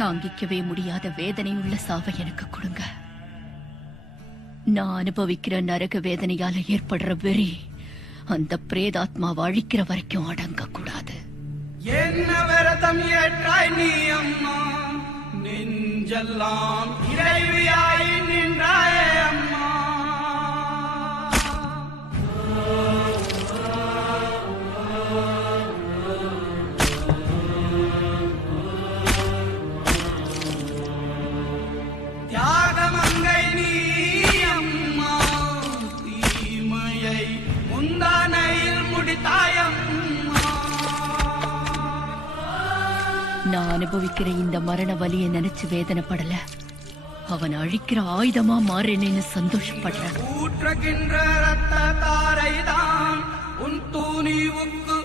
தாங்கிக்கவே முடியாத வேதனை உள்ள சாவை எனக்கு கொடுங்க. நான் அனுபவிக்கிற நரக வேதனையால ஏற்படுற வெறி அந்த பிரேதாத்மாவை அழிக்கிற வரைக்கும் அடங்க கூடாது. என்ன விரதம் ஏற்றாய் நீ அம்மா, நெஞ்செல்லாம் இறைவியாய் நின்றாயே அம்மா. தியாகமங்கை நீ அம்மா, தீமையை முந்தானையில் முடித்தாயம்மா. நான் அனுபவிக்கிற இந்த மரண வலியை நினைச்சு வேதனைப்படல, அவன் அழிக்கிற ஆயுதமா மாறினேன்னு சந்தோஷப்படுறேன். ஊற்றுகின்ற ரத்த தாரைதான் உன் தூணி உக்கு